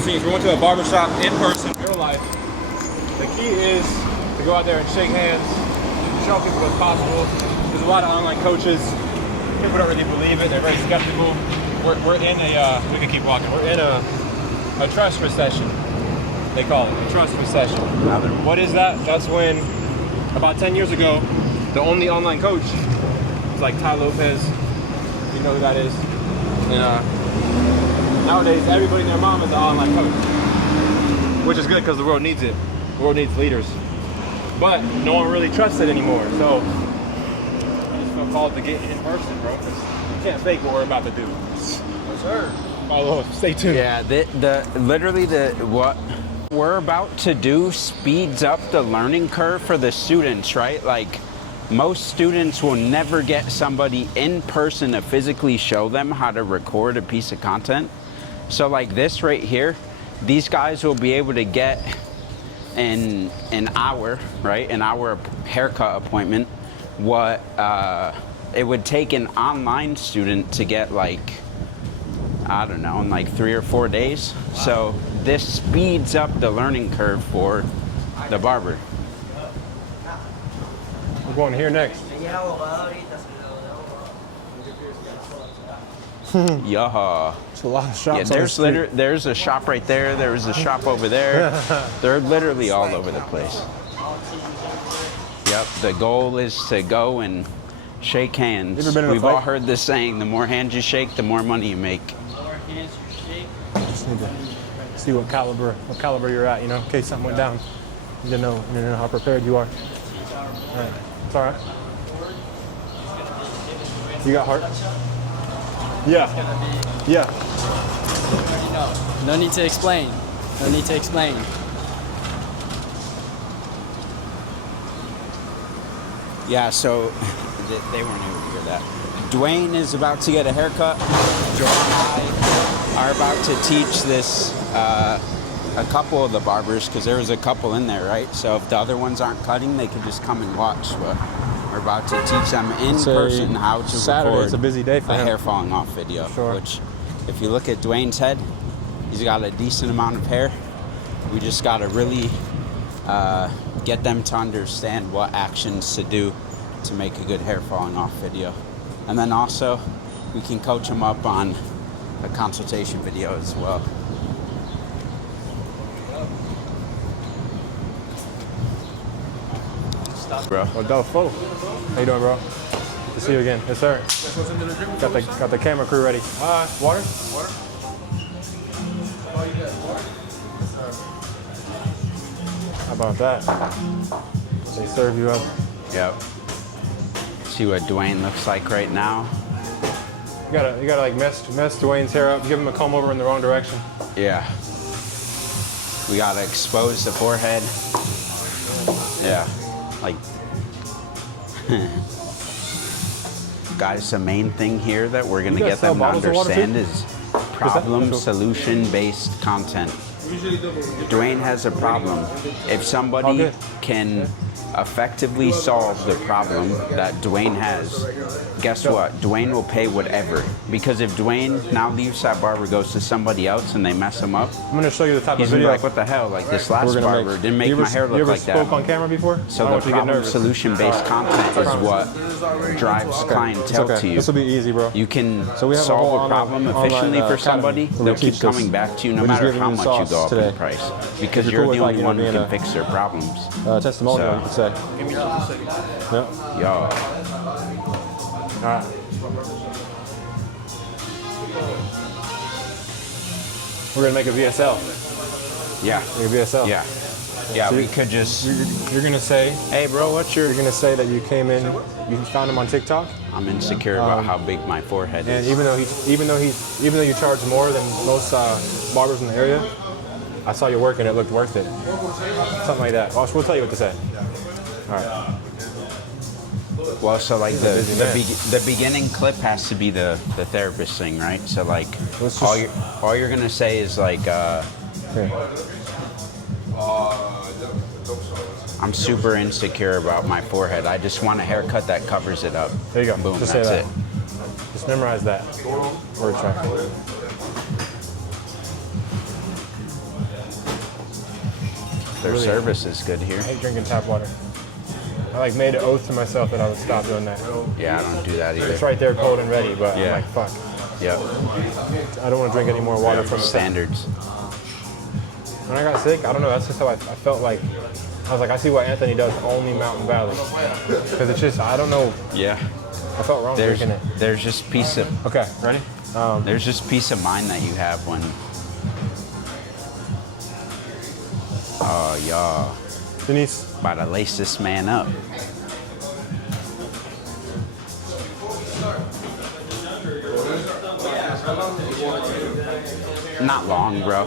the scenes. We went to a barber shop in person, real life. The key is to go out there and shake hands, show people what's possible. There's a lot of online coaches. People don't really believe it. They're very skeptical. We're in a, we can keep walking. We're in a trust recession. They call it a trust recession. What is that? That's when, about 10 years ago, the only online coach was like Ty Lopez. You know who that is. And nowadays, everybody and their mom is an online coach, which is good because the world needs it. The world needs leaders. But no one really trusts it anymore. So I just feel called to get in person, bro. You can't fake what we're about to do. Yes, sir. Follow us. Stay tuned. Yeah, literally what we're about to do speeds up the learning curve for the students, right? Like, most students will never get somebody in person to physically show them how to record a piece of content. So like this right here, these guys will be able to get in an hour, right? An hour haircut appointment. What it would take an online student to get, like, I don't know, in like 3 or 4 days. So this speeds up the learning curve for the barber. We're going here next. Yeah. It's a lot of shops. Yeah, there's a shop right there. There's a shop over there. They're literally all over the place. Yep. The goal is to go and shake hands. We've all heard this saying: the more hands you shake, the more money you make. Just need to see what caliber you're at, you know, in case something went down. You didn't know how prepared you are. All right. It's all right. You got heart? Yeah. Yeah. No need to explain. No need to explain. Yeah, so they weren't able to hear that. Dwayne is about to get a haircut. Joe and I are about to teach this a couple of the barbers, because there was a couple in there, right? So if the other ones aren't cutting, they can just come and watch. But we're about to teach them in person how to record it's a busy day for a him. hair falling off video. Sure. Which, if you look at Dwayne's head, he's got a decent amount of hair. We just got to really get them to understand what actions to do to make a good hair falling off video. And then also, we can coach them up on a consultation video as well. Bro. Rodolfo. How you doing, bro? Good to see you again. Yes, sir. Got the camera crew ready. Water? Water? How about that? They serve you up. Yep. See what Dwayne looks like right now. You gotta like mess Dwayne's hair up, give him a comb over in the wrong direction. Yeah. We gotta expose the forehead. Yeah. Like, guys, the main thing here that we're gonna get them to understand is problem solution based content. Dwayne has a problem. If somebody can effectively solve the problem that Dwayne has, guess what? Dwayne will pay whatever. Because if Dwayne now leaves that barber, goes to somebody else, and they mess him up, I'm gonna show you the type he's of video. Like, what the hell? Like, this last barber didn't make my hair look like that. You ever spoke on camera before? So the problem solution based content is what drives clientele to you. This will be easy, bro. You can solve a problem efficiently for somebody. They'll keep coming back to you no matter how much you go up in price, because you're the only one who can fix their problems. Testimonial, you could say. Give me just a second. Yo. All right. We're gonna make a VSL. Yeah. Make a VSL. Yeah. Yeah, so we could just. You're gonna say, hey, bro, what's your? You're gonna say that you came in, you found him on TikTok. I'm insecure about how big my forehead is. And even though you charge more than most barbers in the area, I saw your work and it looked worth it. Something like that. We'll tell you what to say. All right. Well, so like the beginning clip has to be the therapist thing, right? So like all you're gonna say is like, I'm super insecure about my forehead. I just want a haircut that covers it up. There you go. Boom. Just That's say that. it. Just memorize that word track. Their Really? service is good here. I hate drinking tap water. I like made an oath to myself that I would stop doing that. Yeah, I don't do that either. It's right there, cold and ready, but Yeah. I'm like, fuck. Yep. I don't want to drink any more water from the tap. Standards. When I got sick, I don't know. That's just how I felt like. I was like, I see what Anthony does only Mountain Valley, because it's just I don't know. Yeah. I felt wrong There's drinking it. there's just peace of Okay, ready? there's just peace of mind that you have when. Oh yeah. Denise. About to lace this man up. Not long, bro.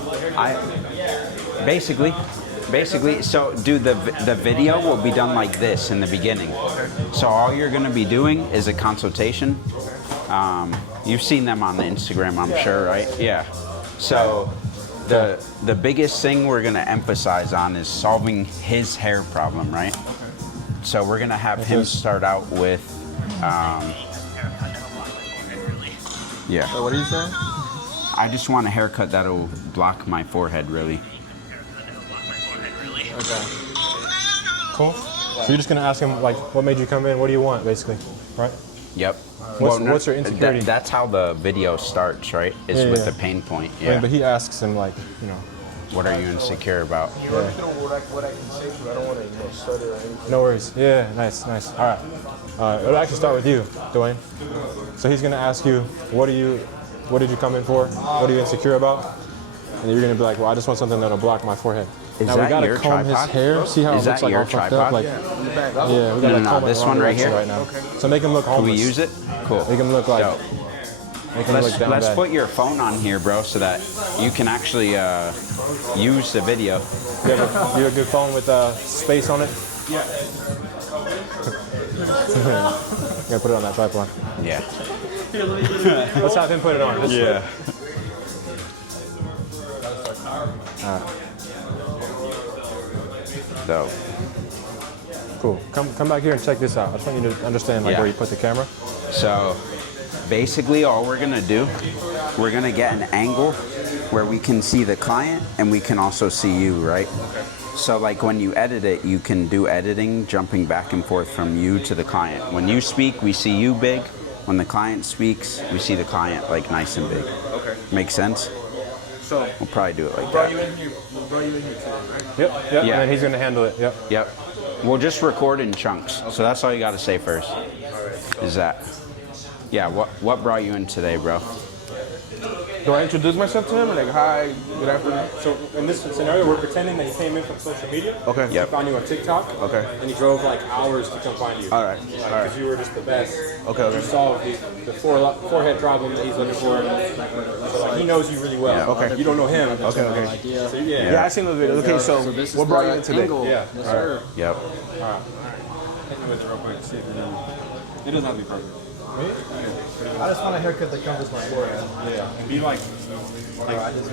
Basically, so dude, the video will be done like this in the beginning. So all you're gonna be doing is a consultation. You've seen them on the Instagram, I'm sure, right? Yeah. So the biggest thing we're gonna emphasize on is solving his hair problem, right? So we're gonna have him start out with, yeah. So what are you saying? I just want a haircut that'll block my forehead, really. Okay. Cool. So you're just gonna ask him like, what made you come in? What do you want, basically, right? Yep. What's your insecurity? That's how the video starts, right? Is Yeah, with yeah. the pain point. Yeah. Yeah. But he asks him like, you know. What are you insecure about? What I can say to you, I don't want to stutter or anything. No worries. Yeah, nice. All right. It'll actually start with you, Dwayne. So he's gonna ask you, what did you come in for? What are you insecure about? And you're gonna be like, well, I just want something that'll block my forehead. Is now we that gotta your comb tripod? his hair. See how Is it looks that like your all fucked tripod? up? Like, In the back. yeah, we gotta No, comb it this in one the right direction here? right now. So make him look homeless. Can we use it? Cool. Make him look like. Dope. Make him look down Let's bad. put your phone on here, bro, so that you can actually use the video. You have a good phone with space on it? Yeah. Gotta put it on that tripod. Yeah. Let's have him put it on. This Dope. Cool. Come back here and check this out. I just want you to understand like Yeah. where you put the camera. So basically all we're gonna do, we're gonna get an angle where we can see the client and we can also see you, right? So like when you edit it, you can do editing, jumping back and forth from you to the client. When you speak, we see you big. When the client speaks, we see the client like nice and big. Okay. Make sense? So, We'll probably do it like brought you that. in here. We brought you in here today, right? Yep. Yeah. And then he's gonna handle it. Yep. Yep. We'll just record in chunks. So that's all you gotta say first. Is that? Yeah, what brought you in today, bro? Do I introduce myself to him? Like, hi, good afternoon. So in this scenario, we're pretending that he came in from social media. Okay. Yep. He found you on TikTok. Okay. And he drove like hours to come find you. All right. Because you were just the best. Okay, okay. You solved the forehead problem that he's looking for. So like, he knows you really well. Yeah. Okay. You don't know him. Okay, No okay. idea. So, yeah. Yeah, I seen those videos. Okay, So so this is what brought the you in today? angle. Yeah. Yes, sir. Yep. Hit me with it real quick. See if it doesn't have to be perfect. I just want a haircut that covers my forehead. Yeah. And be like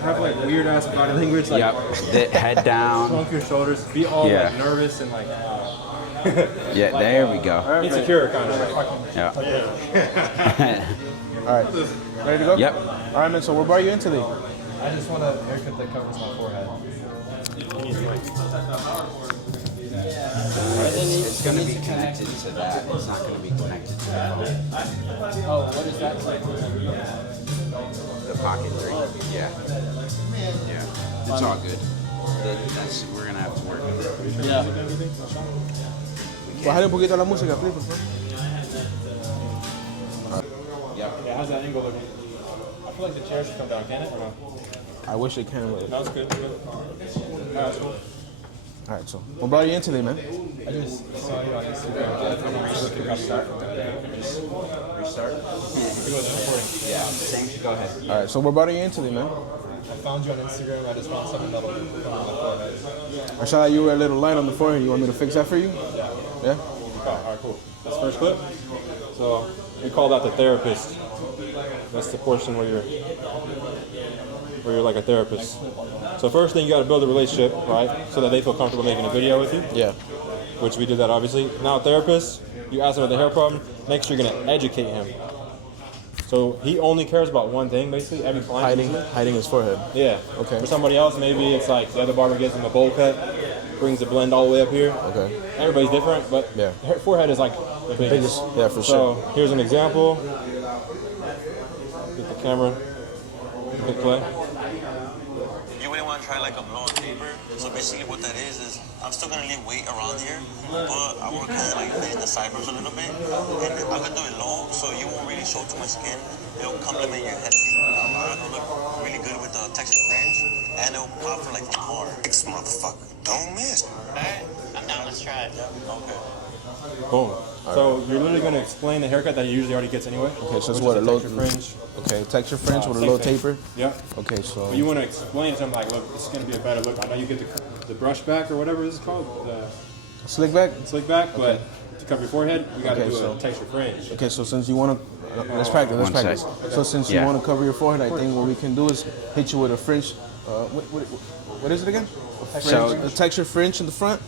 have like weird ass body language. Like, Yep. The head down. slump your shoulders. Be all Yeah. like nervous and like Yeah, there we go. insecure kind of. Yeah. All right. Ready to go? Yep. All right, man. So what brought you in today? I just want a haircut that covers my forehead. It's gonna be connected to that. It's not gonna be connected to the phone. Oh, what is that? The pocket 3. Yeah. Yeah. It's all good. We're gonna have to work with it. Yeah. Bájale un poquito la música, please, por favor. Yep. Yeah, how's that angle looking? I feel like the chair should come down, can it? Or no? I wish it can. But... No, it's good. Alright, cool. All right, so what brought you in today, man? I just saw you on Instagram. Restart. Restart. It wasn't recording. Yeah. Same. Go ahead. All right, so what brought you in today, man? I found you on Instagram. I just want something that'll come on the forehead. I saw you were a little light on the forehead. You want me to fix that for you? Yeah? Alright, cool. That's the first clip. So we call that the therapist. That's the portion where you're like a therapist. So first thing, you got to build a relationship, right? So that they feel comfortable making a video with you. Yeah. Which we did that obviously. Now a therapist, you ask him about the hair problem, make sure you're gonna educate him. So he only cares about one thing basically, every client. Hiding his forehead. Yeah. Okay. For somebody else, maybe it's like the other barber gives him a bowl cut. brings the blend all the way up here. Okay. Everybody's different, but Yeah. forehead is like the biggest. Yeah, for So sure. here's an example. Get the camera. Hit play. You really want to try like a blow on taper? So basically what that is I'm still going to leave weight around here, but I want to kind of like in the sideburns a little bit. And I'm going to do it low so you won't really show too much skin. It'll complement your head shape a lot. It'll look really good with the textured fringe. And it'll pop for like from far. This motherfucker. Don't miss. Alright, I'm down. Let's try it. Okay. Boom. So you're literally going to explain the haircut that he usually already gets anyway. Okay, so it's which what, is a low texture fringe. Okay, texture fringe with a Same low thing. taper. Yep. Okay, so But you want to explain something like, look, it's going to be a better look. I know you get the brush back or whatever this is called, the slick back. slick back, but to cover your forehead, you got to Okay, do so- a texture fringe. Okay, so since you want to, let's practice. Let's One practice. sec. So since you Yeah. want to cover your forehead, I think what we can do is hit you with a fringe. What is it again? So- A texture fringe in the front,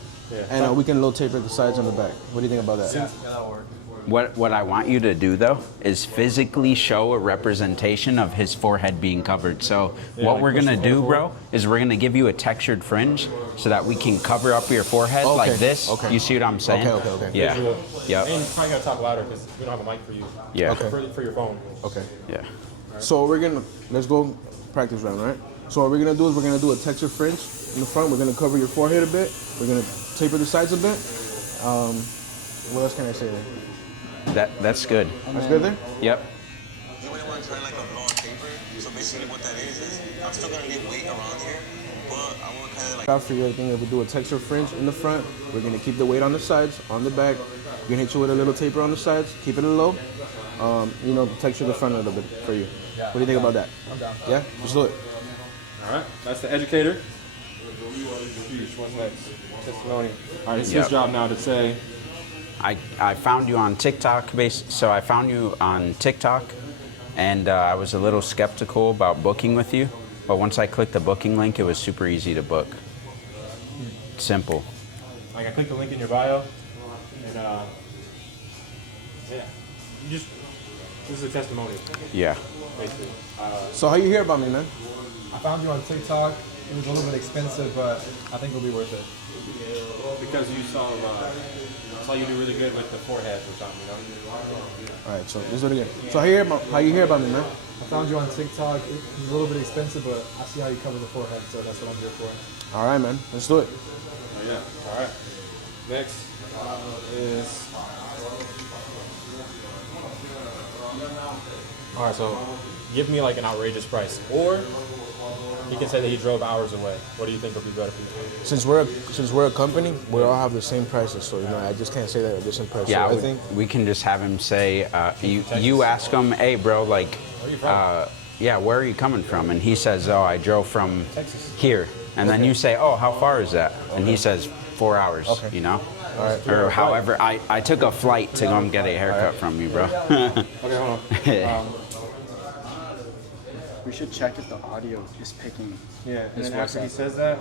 and we can low taper the sides and the back. What do you think about that? Yeah, that'll work. What I want you to do though is physically show a representation of his forehead being covered. So what like we're push gonna the do, forehead bro, is we're gonna give you a textured fringe so that we can cover up your forehead Okay, like this. okay. You see what I'm saying? Okay. Yeah. And Yep. you probably got to talk louder because we don't have a mic for you. Yeah. Okay. For your phone. Okay. Yeah. So let's go practice round, right? So what we're gonna do is we're gonna do a texture fringe in the front. We're gonna cover your forehead a bit. We're gonna taper the sides a bit. What else can I say there? That's good. That's good there? Yep. You really want to try like a blow on taper? So basically what that is I'm still going to leave weight around here, but I want to kind of like... After everything, if we do a texture fringe in the front, we're gonna keep the weight on the sides, on the back. We're gonna hit you with a little taper on the sides, keep it low. Texture the front a little bit for you. Yeah, What do you think about that? I'm down. Yeah, let's do it. All right. That's the educator. What's next? Testimony. All right. It's Yep. his job now to say, I found you on TikTok, so I found you on TikTok, and I was a little skeptical about booking with you, but once I clicked the booking link, it was super easy to book. Simple. like, I click the link in your bio, and yeah, this is a testimony, Yeah. basically. So how you hear about me, man? I found you on TikTok. It was a little bit expensive, but I think it'll be worth it. Because you saw you do really good with the forehead or something, you know? All right, so let's do it again. So how you hear about me, man? I found you on TikTok. It was a little bit expensive, but I see how you cover the forehead, so that's what I'm here for. All right, man. Let's do it. Oh, yeah. All right. Next is. All right, so give me like an outrageous price, or he can say that he drove hours away. What do you think would be better for you? Since we're a company, we all have the same prices, so I just can't say that at a different price. Yeah, so I think we can just have him say, you ask him, hey, bro, like, yeah, where are you coming from? And he says, oh, I drove from here. And then you say, oh, how far is that? And he says, 4 hours, Okay. you know? All right. Or however, I took a flight to go and get a haircut from you, bro. Okay, hold on. We should check if the audio is picking. Yeah, and This then after he WhatsApp. says that,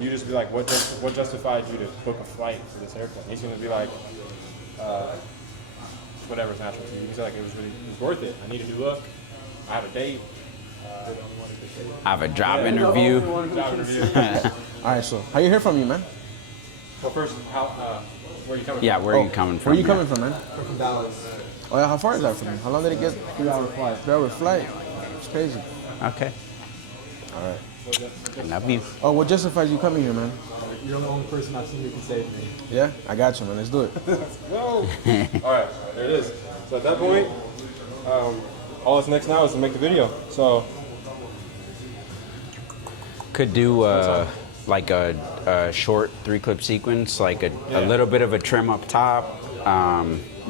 you just be like, what justified you to book a flight for this haircut? He's gonna be like, whatever's natural to you. You can say like, it was worth it. I need a new look. I have a date. I have a job interview. Job interview. all right. So how you hear from you, man? Well, first, where are you coming Yeah, from? where are you coming from? Where you Yeah. coming from, man? I'm from Dallas. Oh yeah, how far is that from you? How long did it get? 3-hour flight. 3-hour flight. It's crazy. Okay. All right. I love you. Oh, what justifies you coming here, man? You're the only person I've seen who can save me. Yeah, I got you, man. Let's do it. No. All right, there it is. So at that point, all that's next now is to make the video. So Could do like a short 3-clip sequence, like a little bit of a trim up top.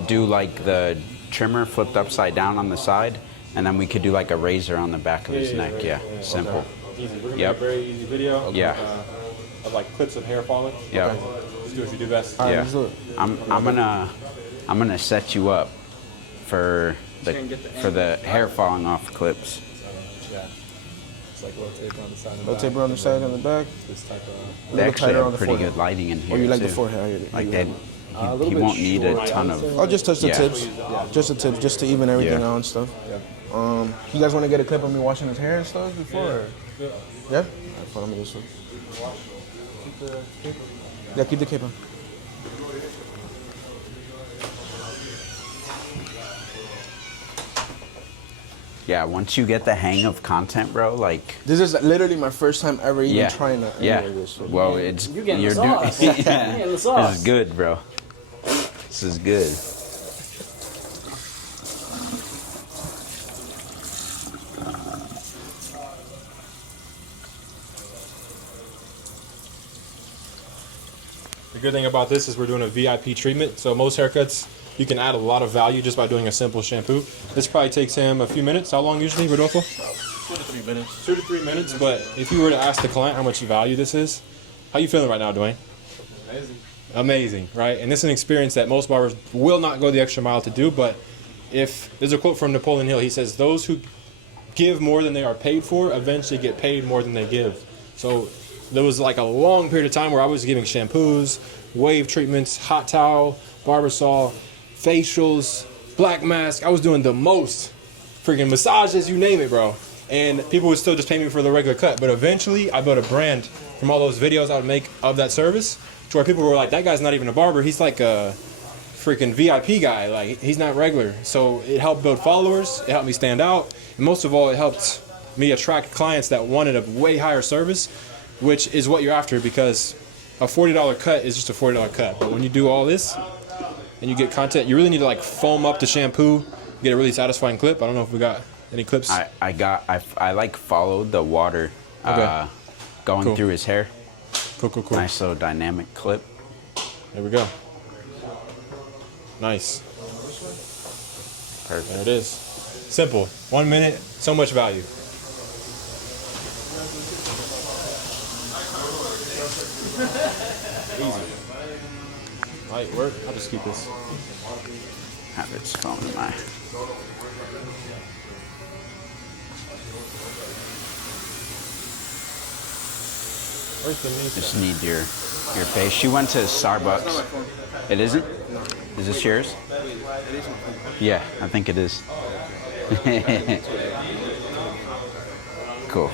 Do like the trimmer flipped upside down on the side, and then we could do like a razor on the back of his neck. Yeah, simple. easy. We're gonna Yep. make a very easy video. Yeah. Of like clips of hair falling. Yeah. Just do what you do best. All right, Yeah. let's do it. I'm gonna set you up for the hair falling off clips. Yeah. It's like a little tape on the side and the Little back. taper on the side and the back. This type of... A They little actually tighter on have the pretty forehead. good lighting in here. Oh, you like too. the forehead? Like that? that. He won't need a ton of. Oh, just touch the Yeah. tips. Just the tips, just to even everything Yeah. out and stuff. You guys want to get a clip of me washing his hair and stuff before? Or? Yeah. Alright, follow me this way. Yeah, keep the cape on. Yeah, once you get the hang of content, bro, like This is literally my first time ever even yeah, trying to yeah. animate this. So. Well, it's You getting the you're sauce. doing. You getting the This sauce. is good, bro. This is good. The good thing about this is we're doing a VIP treatment. So most haircuts, you can add a lot of value just by doing a simple shampoo. This probably takes him a few minutes. How long usually, Rodolfo? 2 to 3 minutes. 2 to 3 minutes. But if you were to ask the client how much value this is, how you feeling right now, Dwayne? Amazing. Amazing, right? And this is an experience that most barbers will not go the extra mile to do. But if there's a quote from Napoleon Hill, he says, "Those who give more than they are paid for eventually get paid more than they give." So there was like a long period of time where I was giving shampoos, wave treatments, hot towel, barber saw, facials, black mask. I was doing the most freaking massages, you name it, bro. And people would still just pay me for the regular cut. But eventually I built a brand from all those videos I would make of that service to where people were like, that guy's not even a barber. He's like a freaking VIP guy. Like, he's not regular. So it helped build followers. It helped me stand out. And most of all, it helped me attract clients that wanted a way higher service, which is what you're after, because a $40 cut is just a $40 cut. But when you do all this and you get content, you really need to like foam up the shampoo, get a really satisfying clip. I don't know if we got any clips. I like followed the water going Cool. through his hair. Cool. Nice little dynamic clip. There we go. Nice. Perfect. There it is. Simple. 1 minute, so much value. Easy. Light work. I'll just keep this. Have its phone in my. Where's the knee? Just need your face. She went to Starbucks. It isn't? Is this yours? Yeah, I think it is. Cool.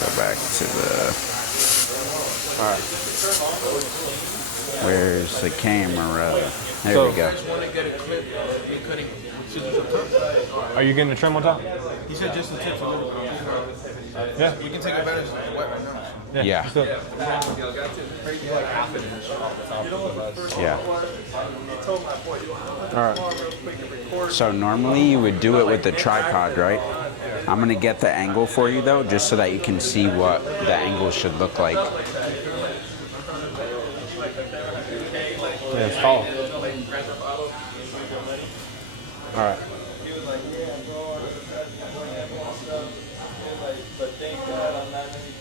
Go back to the. Alright. Where's the camera? There we go. Are you getting the trim on top? He said just the tips a little bit. Yeah. You can take advantage of the wet right now. Yeah. Yeah. Alright. So normally you would do it with the tripod, right? I'm gonna get the angle for you though, just so that you can see what the angle should look like. Yeah, it's tall. Alright.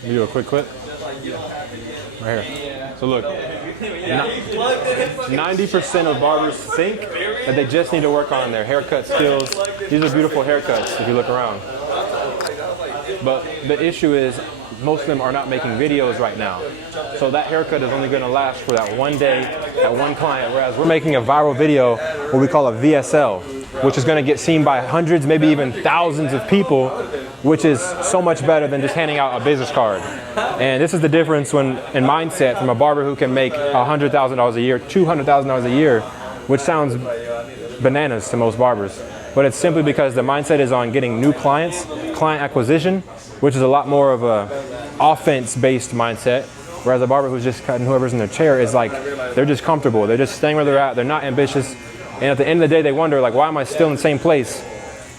Let me do a quick clip. Right here. So look, 90% of barbers think that they just need to work on their haircut skills. These are beautiful haircuts if you look around. But the issue is most of them are not making videos right now. So that haircut is only going to last for that one day, that one client, whereas we're making a viral video, what we call a VSL, which is going to get seen by hundreds, maybe even thousands of people, which is so much better than just handing out a business card. And this is the difference in mindset from a barber who can make $100,000 a year, $200,000 a year, which sounds bananas to most barbers. But it's simply because the mindset is on getting new clients, client acquisition, which is a lot more of a offense-based mindset. Whereas a barber who's just cutting whoever's in their chair is like, they're just comfortable. They're just staying where they're at. They're not ambitious. And at the end of the day, they wonder, like, why am I still in the same place?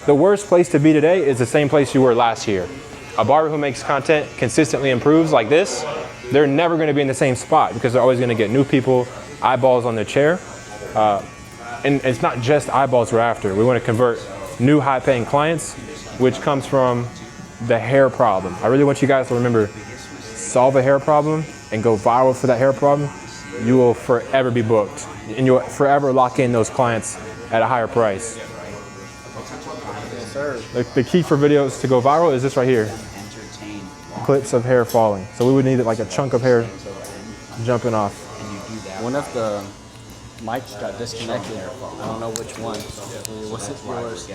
The worst place to be today is the same place you were last year. A barber who makes content consistently improves like this, they're never going to be in the same spot because they're always going to get new people, eyeballs on their chair. And it's not just eyeballs we're after. We want to convert new high-paying clients, which comes from the hair problem. I really want you guys to remember, solve a hair problem and go viral for that hair problem. You will forever be booked, and you'll forever lock in those clients at a higher price. The key for videos to go viral is this right here. Clips of hair falling. So we would need like a chunk of hair jumping off. One of the mics got disconnected. I don't know which one. What's it yours?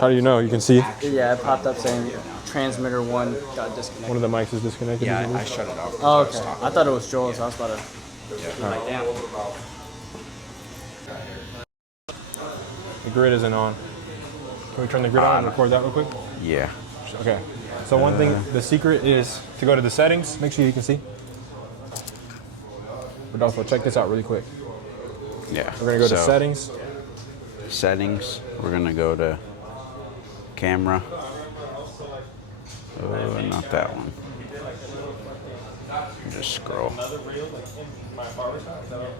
How do you know? You can see Yeah, it popped up saying transmitter 1 got disconnected. one of the mics is disconnected. Yeah, I shut it off. Oh, okay. I thought it was Joel's. I was about to. The grid isn't on. Can we turn the grid on and record that real quick? Yeah. Okay. So one thing, the secret is to go to the settings. Make sure you can see. Rodolfo, check this out really quick. Yeah. We're gonna go to So, settings. Settings. We're gonna go to camera. Oh, not that one. Just scroll.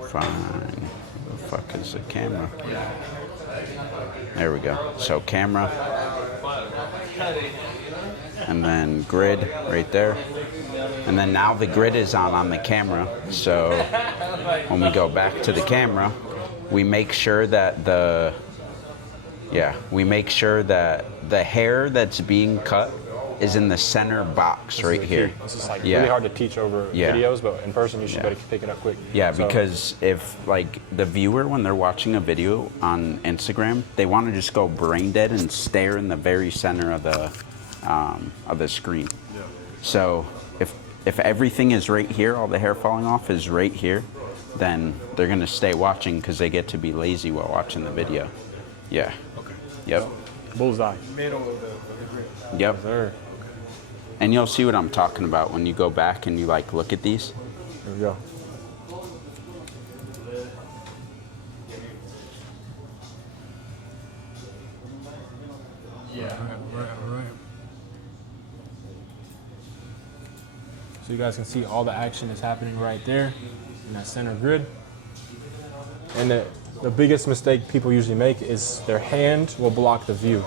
Fine. Where the fuck is the camera? There we go. So camera. And then grid right there. And then now the grid is on the camera. So when we go back to the camera, we make sure that the hair that's being cut is in the center box right here. This is like really hard to teach over videos, but in person you should be able to pick it up quick. Yeah, So- because if like the viewer, when they're watching a video on Instagram, they want to just go brain dead and stare in the very center of the screen. Yeah. So if everything is right here, all the hair falling off is right here, then they're gonna stay watching because they get to be lazy while watching the video. Yeah. Okay. Yep. Bullseye. Middle of the grid. Yep. There. And you'll see what I'm talking about when you go back and you like look at these. There we go. Yeah. All right. So you guys can see all the action is happening right there in that center grid. And the biggest mistake people usually make is their hand will block the view.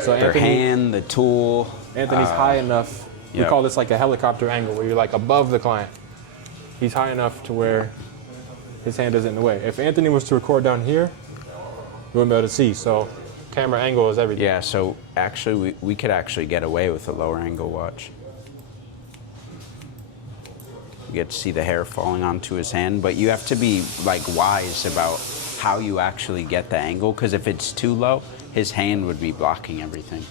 So Their hand, the tool. Anthony's high enough. We yep. call this like a helicopter angle where you're like above the client. He's high enough to where his hand isn't in the way. If Anthony was to record down here, we wouldn't be able to see. So camera angle is everything. Yeah, so actually we could actually get away with a lower angle watch. You get to see the hair falling onto his hand, but you have to be like wise about how you actually get the angle, because if it's too low, his hand would be blocking everything.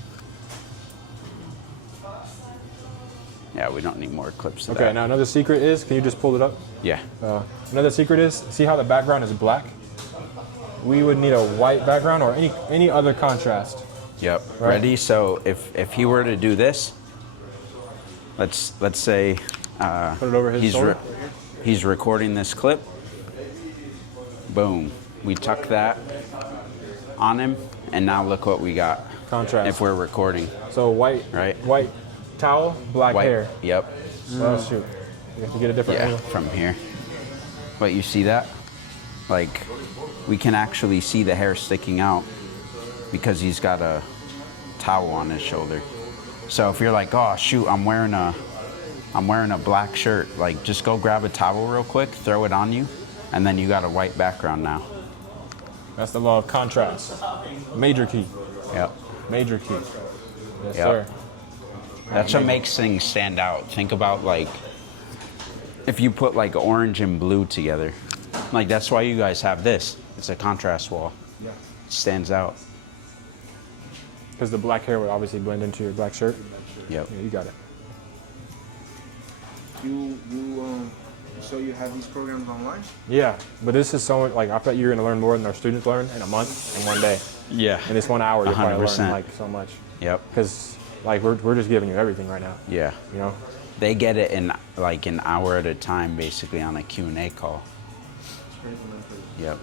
Yeah, we don't need more clips of that. Okay, now another secret is, can you just pull it up? Yeah. Another secret is, see how the background is black? We would need a white background or any other contrast. Yep. Right. Ready? So if he were to do this, let's say Put it over his shoulder. He's recording this clip. Boom. We tuck that on him, and now look what we got. Contrast. If we're recording. So white, Right. white towel, black White. hair. Yep. Oh shoot. You have to get a different Yeah, angle. from here. But you see that? Like, we can actually see the hair sticking out because he's got a towel on his shoulder. So if you're like, oh shoot, I'm wearing a black shirt, like just go grab a towel real quick, throw it on you, and then you got a white background now. That's the law of contrast. Major key. Yep. Major key. Yes, Yep. sir. That's what makes things stand out. Think about like if you put like orange and blue together. Like that's why you guys have this. It's a contrast wall. Yeah. It stands out. Because the black hair would obviously blend into your black shirt. Yep. Yeah, you got it. So you have these programs online? Yeah, but this is so like I bet you're gonna learn more than our students learn in a month in one day. Yeah. In this 1 hour, you'll probably 100%. learn like so much. Yep. Because like we're just giving you everything right now. Yeah. You know. They get it in like an hour at a time, basically on a Q&A call. It's crazy, man. 'Cause Yep.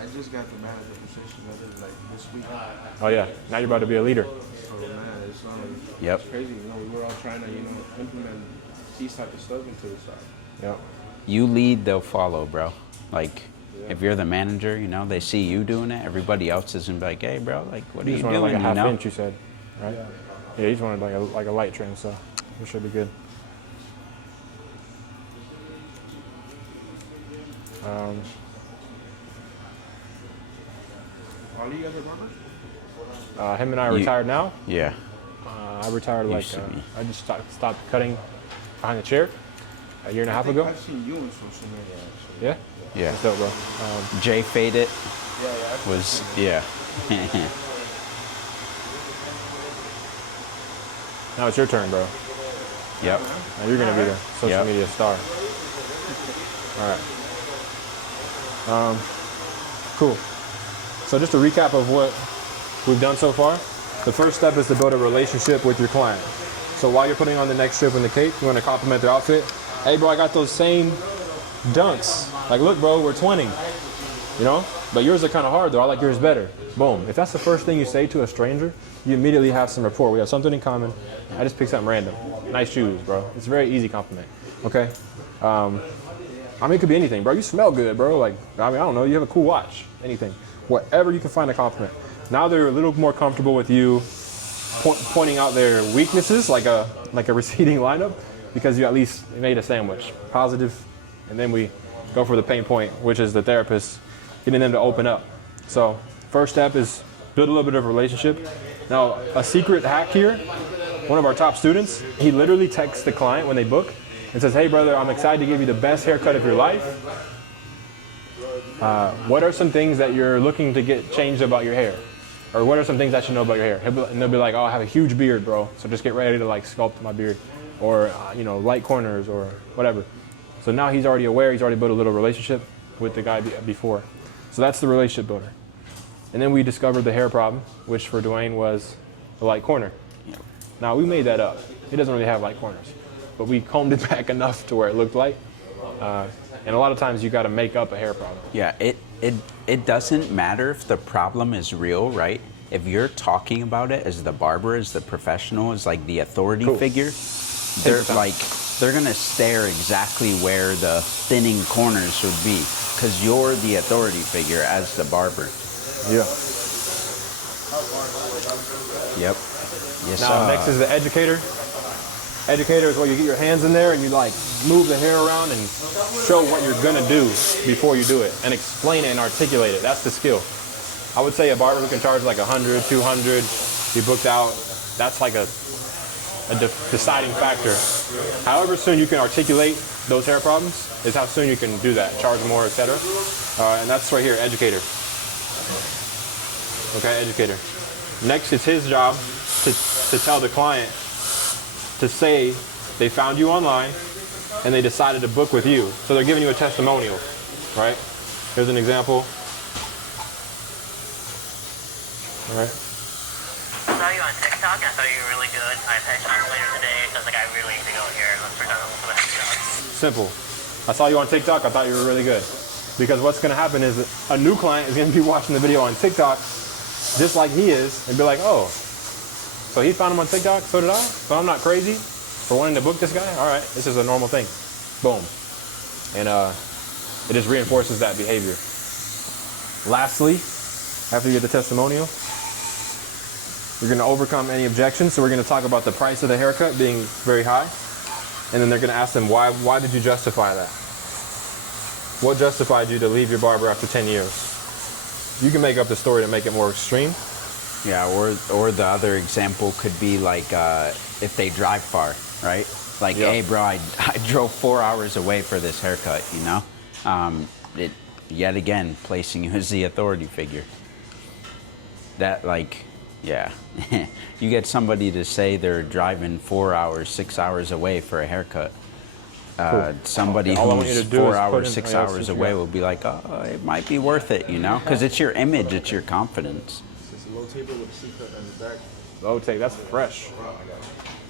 I just got the manager position like this week. Oh yeah. Now you're about to be a leader. So man, it's Yep. it's crazy. You know, we were all trying to implement these type of stuff into the side. Yep. You lead, they'll follow, bro. Like, if you're the manager, you know, they see you doing it, everybody else is gonna be like, hey, bro, like, what are you just wanted doing, like a half you know? inch, you said, right? Yeah. You just wanted like a light trim, so it should be good. All you guys are barbers? Him and I are retired now. Yeah. I retired like to be. I just stopped cutting behind the chair, a year and a half ago. I've seen you on social media, actually. Yeah. Yeah. That's dope, bro. Jay Faded Yeah. was, yeah. Now it's your turn, bro. Yep. Now you're gonna be the social Yep. media star. All right. Cool. So just a recap of what we've done so far. The first step is to build a relationship with your client. So while you're putting on the next strip in the cape, you want to compliment their outfit. Hey, bro, I got those same dunks. Like, look, bro, we're twinning. You know? But yours are kind of hard, though. I like yours better. Boom. If that's the first thing you say to a stranger, you immediately have some rapport. We have something in common. I just picked something random. Nice shoes, bro. It's a very easy compliment. Okay? I mean, it could be anything, bro. You smell good, bro. Like, I mean, I don't know. You have a cool watch. Anything. Whatever you can find a compliment. Now they're a little more comfortable with you pointing out their weaknesses, like a receding lineup, because you at least made a sandwich. Positive, and then we go for the pain point, which is the therapist, getting them to open up. So first step is build a little bit of a relationship. Now, a secret hack here, one of our top students, he literally texts the client when they book and says, hey brother, I'm excited to give you the best haircut of your life. What are some things that you're looking to get changed about your hair? Or what are some things I should know about your hair? And they'll be like, oh, I have a huge beard, bro. So just get ready to like sculpt my beard. Or, you know, light corners or whatever. So now he's already aware, he's already built a little relationship with the guy before. So that's the relationship builder. And then we discovered the hair problem, which for Dwayne was the light corner. Now we made that up. He doesn't really have light corners. But we combed it back enough to where it looked light. And a lot of times you got to make up a hair problem. Yeah, it doesn't matter if the problem is real, right? If you're talking about it as the barber, as the professional, as like the authority figure, they're gonna stare exactly where the thinning corners should be, because you're the authority figure as the barber. Yeah. Yep. Yes. Now next is the educator. Educator is where you get your hands in there and you like move the hair around and show what you're gonna do before you do it and explain it and articulate it. That's the skill. I would say a barber who can charge like 100, 200, be booked out, that's like a deciding factor. However soon you can articulate those hair problems is how soon you can do that, charge more, etc. And that's right here, educator. Okay, educator. Next, it's his job to tell the client to say they found you online and they decided to book with you. So they're giving you a testimonial, right? Here's an example. All right. I saw you on TikTok. I thought you were really good. I texted you later today because like I really need to go here. Let's start for the headshots. Simple. I saw you on TikTok. I thought you were really good. Because what's going to happen is that a new client is going to be watching the video on TikTok just like he is and be like, oh, so he found him on TikTok, so did I? So I'm not crazy for wanting to book this guy? All right, this is a normal thing. Boom. And it just reinforces that behavior. Lastly, after you get the testimonial, you're going to overcome any objections. So we're going to talk about the price of the haircut being very high. And then they're going to ask them, why did you justify that? What justified you to leave your barber after 10 years? You can make up the story to make it more extreme. Yeah, or the other example could be like if they drive far, right? Like, Yep. hey, bro, I drove 4 hours away for this haircut, you know? It yet again placing you as the authority figure. That, like, yeah. You get somebody to say they're driving 4 hours, 6 hours away for a haircut. Somebody All I want you who's to do 4 is hours, put in- 6 yeah, that's hours what you away got. will be like, oh, it might be worth it, you know? Because it's your image, it's your confidence. It's a low table with a C-cut on the back. Low take, that's fresh.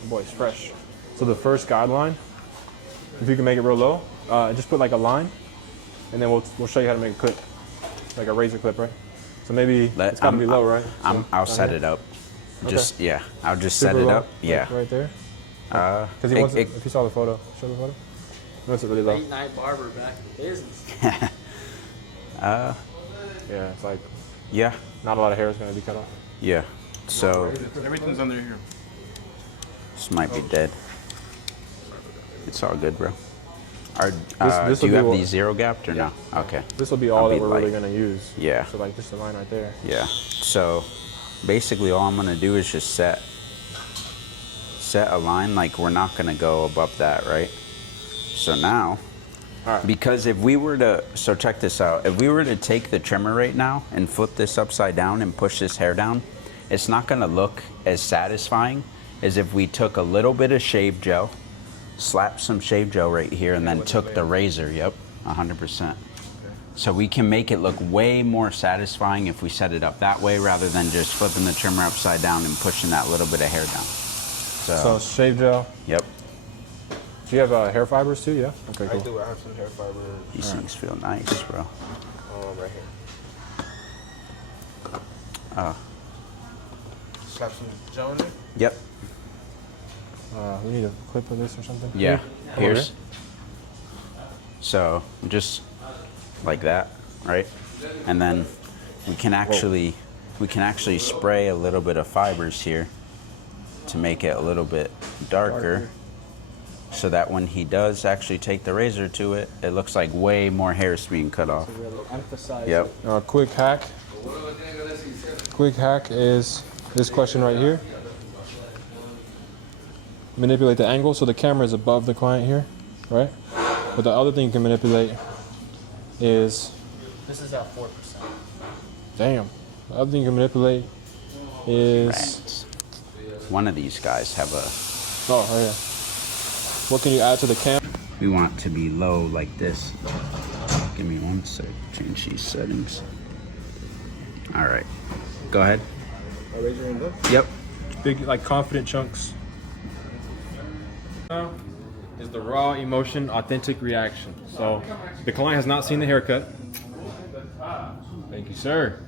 The boy's fresh. So the first guideline, if you can make it real low, just put like a line, and then we'll show you how to make a clip, like a razor clip, right? So maybe it's gotta be low, right? I'll set it up. Just, yeah, I'll just set Super it low, up. Yeah. Right there. Because he wants it, if you saw the photo, show the photo. He wants it really low. Late night barber back in business. Yeah, it's like Yeah, not a lot of hair is gonna be cut off. yeah. So Everything's under here. this might be dead. It's all good, bro. Are, this do will you be have what- these zero gapped or no? Okay. This will be all I'll that be we're really light. gonna use. Yeah. So like just a line right there. Yeah. So basically all I'm gonna do is just set a line, like we're not gonna go above that, right? So now, because if we were to, so check this out, if we were to take the trimmer right now and flip this upside down and push this hair down, it's not gonna look as satisfying as if we took a little bit of shave gel, slapped some shave gel right here, and then took the razor, 100%. So we can make it look way more satisfying if we set it up that way rather than just flipping the trimmer upside down and pushing that little bit of hair down. So shave gel. Yep. Do you have hair fibers too? Yeah. Okay. Cool. I do. I have some hair fibers. These things feel nice, bro. Right here. Slap some gel in there. Yep. We need a clip of this or something. Yeah. Here? Here's. So just like that, right? And then we can actually spray a little bit of fibers here to make it a little bit darker. So that when he does actually take the razor to it, it looks like way more hair is being cut off. Yep. Quick hack. Quick hack is this question right here. Manipulate the angle so the camera is above the client here, right? But the other thing you can manipulate is... This is at 4%. Damn. The other thing you can manipulate is... Rats. One of these guys have a... Oh, yeah. What can you add to the cam? We want to be low like this. Give me one sec. Change these settings. All right. Go ahead. Razor in there. Yep. Big, like confident chunks. Now is the raw emotion, authentic reaction. So the client has not seen the haircut. Thank you, sir.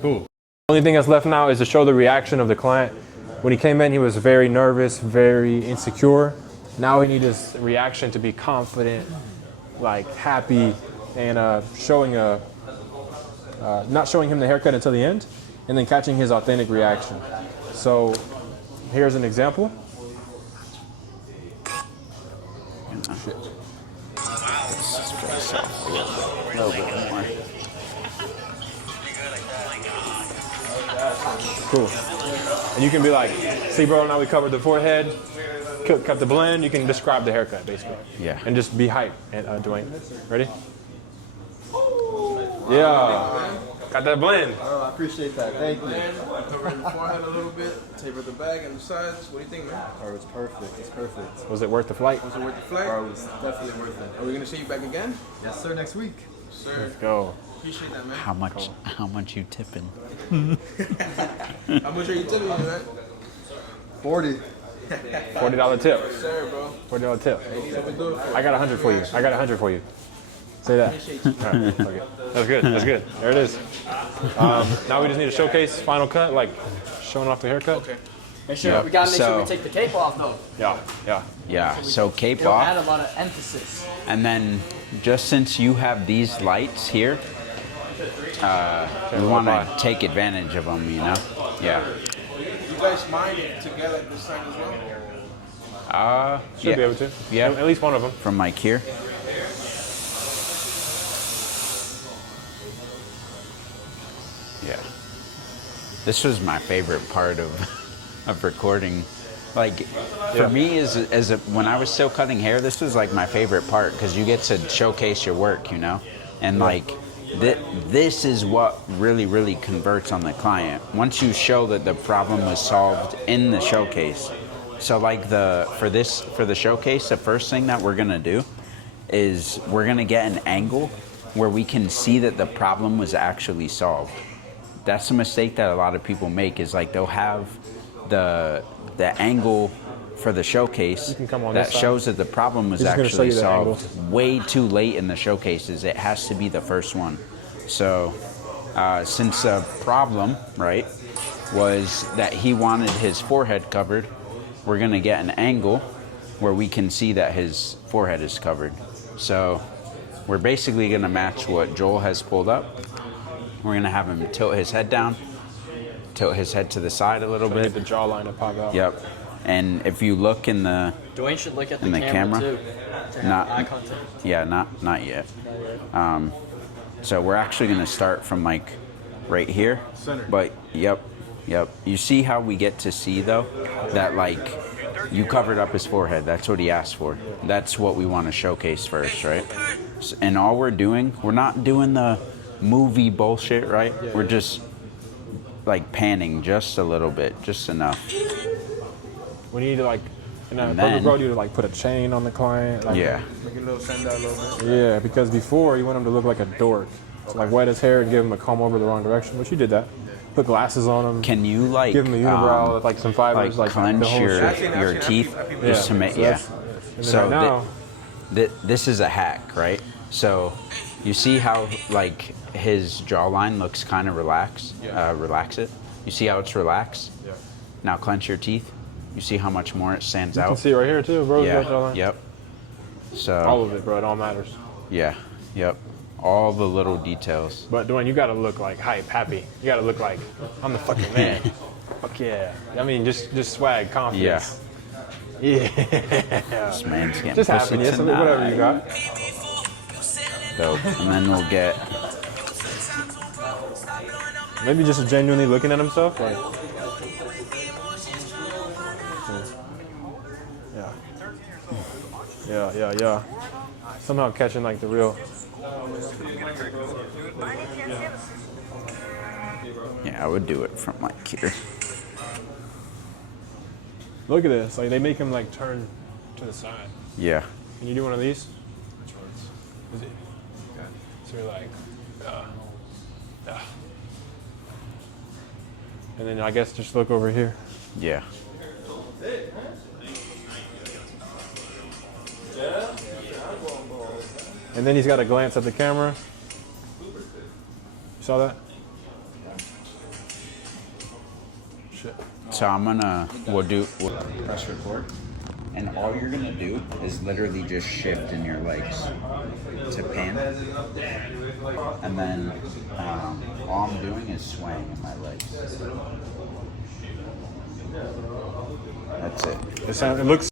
Cool. Only thing that's left now is to show the reaction of the client. When he came in, he was very nervous, very insecure. Now he needs his reaction to be confident, like happy, and not showing him the haircut until the end, and then catching his authentic reaction. So here's an example. Shit. Cool. And you can be like, see bro, now we covered the forehead, cut the blend, you can describe the haircut basically. Yeah. And just be hype, and Dwayne. Ready? Yeah. Got that blend. Oh, I appreciate that. Thank you. Cover the forehead a little bit, taper the back and the sides. What do you think, man? Oh, it's perfect. It's perfect. Was it worth the flight? Was it worth the flight? Oh, it was definitely worth it. Are we gonna see you back again? Yes, sir. Next week. Sir. Let's go. Appreciate that, man. How much you tipping? How much are you tipping me, man? 40. $40 tip. Sir, bro. $40 tip. Let me do it for I got 100 for you. I got 100 for you. Say that. All right, okay. That's good. That's good. There it is. Now we just need a showcase, final cut, like showing off the haircut. Okay. Make sure Yep. we gotta make sure So- we take the cape off though. Yeah, yeah. Yeah. So cape It'll add off, a lot of emphasis. and then just since you have these lights here, we want to take advantage of them. You know? Yeah. You guys mind to get like this side as well? Should be able to. Yeah. At least one of them. From Mike here. Yeah. This was my favorite part of recording. Like, for me, when I was still cutting hair, this was like my favorite part because you get to showcase your work, you know? And like, this is what really converts on the client. Once you show that the problem was solved in the showcase. So like for the showcase, the first thing that we're gonna do is we're gonna get an angle where we can see that the problem was actually solved. That's a mistake that a lot of people make, is like they'll have the angle for the showcase that shows that the problem was actually solved way too late in the showcases. It has to be the first one. So since the problem, right, was that he wanted his forehead covered, we're gonna get an angle where we can see that his forehead is covered. So we're basically gonna match what Joel has pulled up. We're gonna have him tilt his head down, tilt his head to the side a little bit. Get the jawline to pop out. Yep. And if you look in the Dwayne should look at the, camera camera too. To have eye contact. yeah, not yet. So we're actually gonna start from like right here. Center. But yep. You see how we get to see though that like You covered up his forehead. That's what he asked for. That's what we want to showcase first, right? And all we're doing, we're not doing the movie bullshit, right? We're just like panning just a little bit, just enough. We need to like, in a And Barber then- Bro, you to like put a chain on the client. Like, Yeah. Make it a little send out a little bit. Yeah, because before you want him to look like a dork. So like wet his hair and give him a comb over the wrong direction, but you did that. Put glasses on him. Can you like Give him a unibrow with like some fibers, like clench the whole your shit. your teeth just to make so yeah. that's- and then So right now, this is a hack, right? So you see how like his jawline looks kind of relaxed. Relax it. You see how it's relaxed. Yeah. Now clench your teeth. You see how much more it stands you out. can see right here too, bro. Yeah. Yep. So All of it, bro. It all matters. yeah. Yep. All the little details. But Dwayne, you gotta look like hype, happy. You gotta look like I'm the fucking man. Fuck yeah. I mean, just swag, confidence. Yeah. This man's getting Just pussy happiness, tonight. whatever you got. Dope. And then we'll get Maybe just genuinely looking at himself, like. Yeah. Somehow catching like the real. I would do it from like here. Look at this. Like they make him like turn to the side. Yeah. Can you do one of these? Which ones? Is it? So you're like, and then I guess just look over here. Yeah. And then he's got to glance at the camera. You saw that? Shit. So we'll press record. And all you're gonna do is literally just shift in your legs to pan. And then all I'm doing is swaying in my legs. That's it. It looks